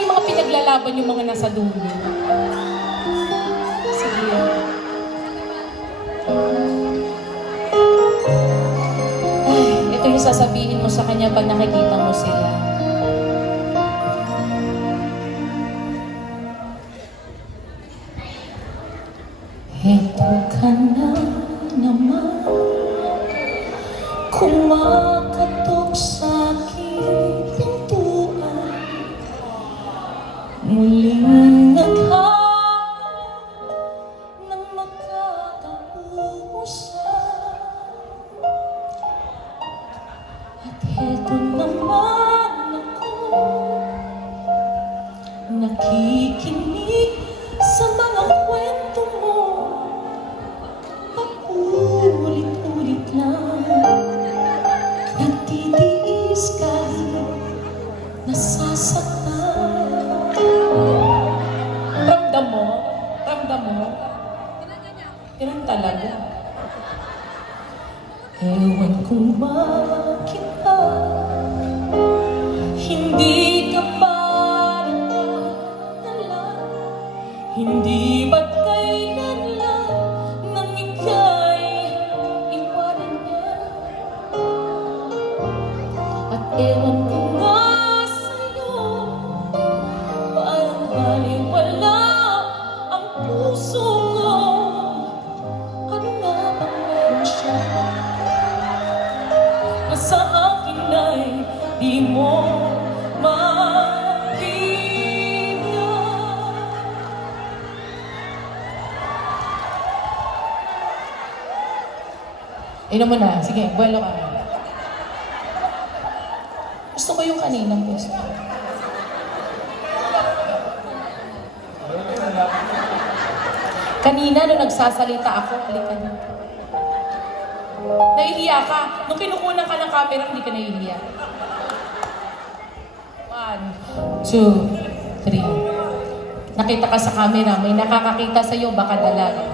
may mga pinaglalaban yung mga nasa dulo. Sige. Ay, ito yung sasabihin mo sa kanya pag nakikita mo sila. Ito ka na naman, kumakatok sa aking pintuan, muling naghahanap ng makakausan. At eto naman ako, nakikinig sa mga kwento mo. Paulit-ulit lang, nagtitiis kahit nasasaktan. Ramdam mo? Ramdam mo? Ganun talaga. Ewan kung bakit ba hindi ka parang nalang, hindi ba't kailan lang nang ika'y iwanan niya. At ewan ko nga sa'yo, parang baliwala ang puso ko. Ano nga bang meron siya na sa akin ay di mo makita? Inom mo na. Sige, buwelo ka. Gusto ko yung kaninang gusto. Kanina, nung nagsasalita ako, halika na. Nahihiya ka. Nung kinukunan ka ng camera, hindi ka nahihiya. 1, 2, 3. Nakita ka sa camera, may nakakakita sa'yo, baka dalaga.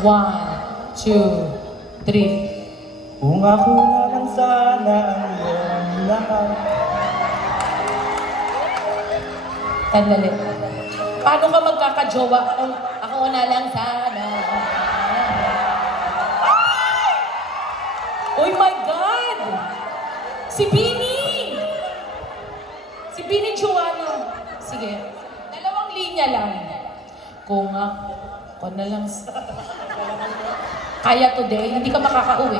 1, 2, 3. Kung ako na lang sana ang iyong lahat. Tandali. Paano ka magkakajowa? Ako na lang sana. Oh my God! Si Bini! Si Bini Joanna. Sige. 2 linya lang. Kung ako na lang kaya today, hindi ka makakauwi.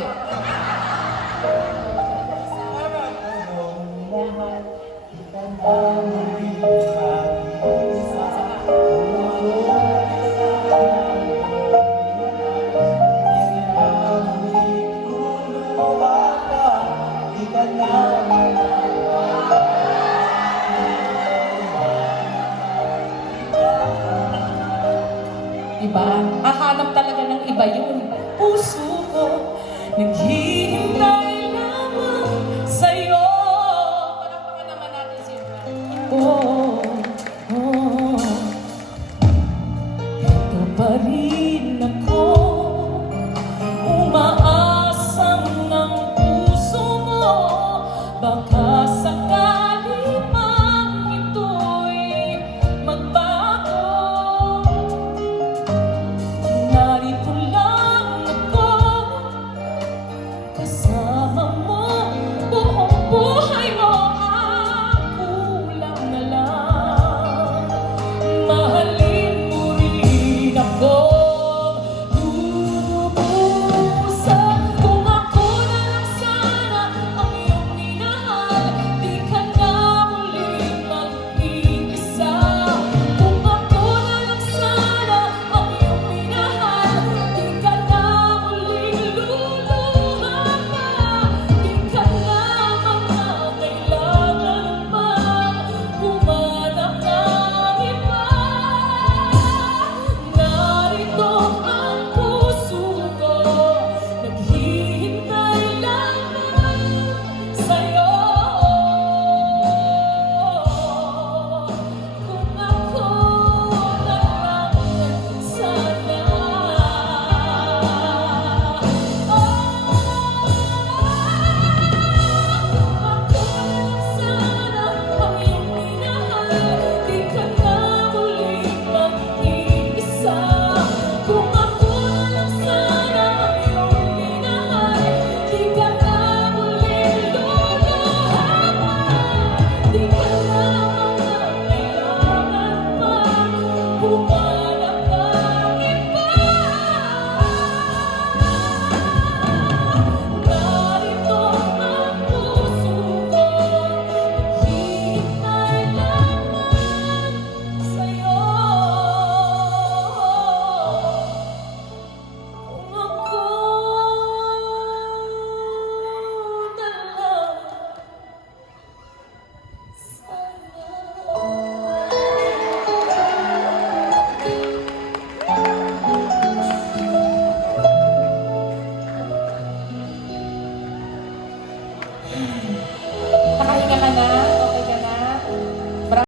Diba? Hahanap talaga ng iba yun. Puso ko, nag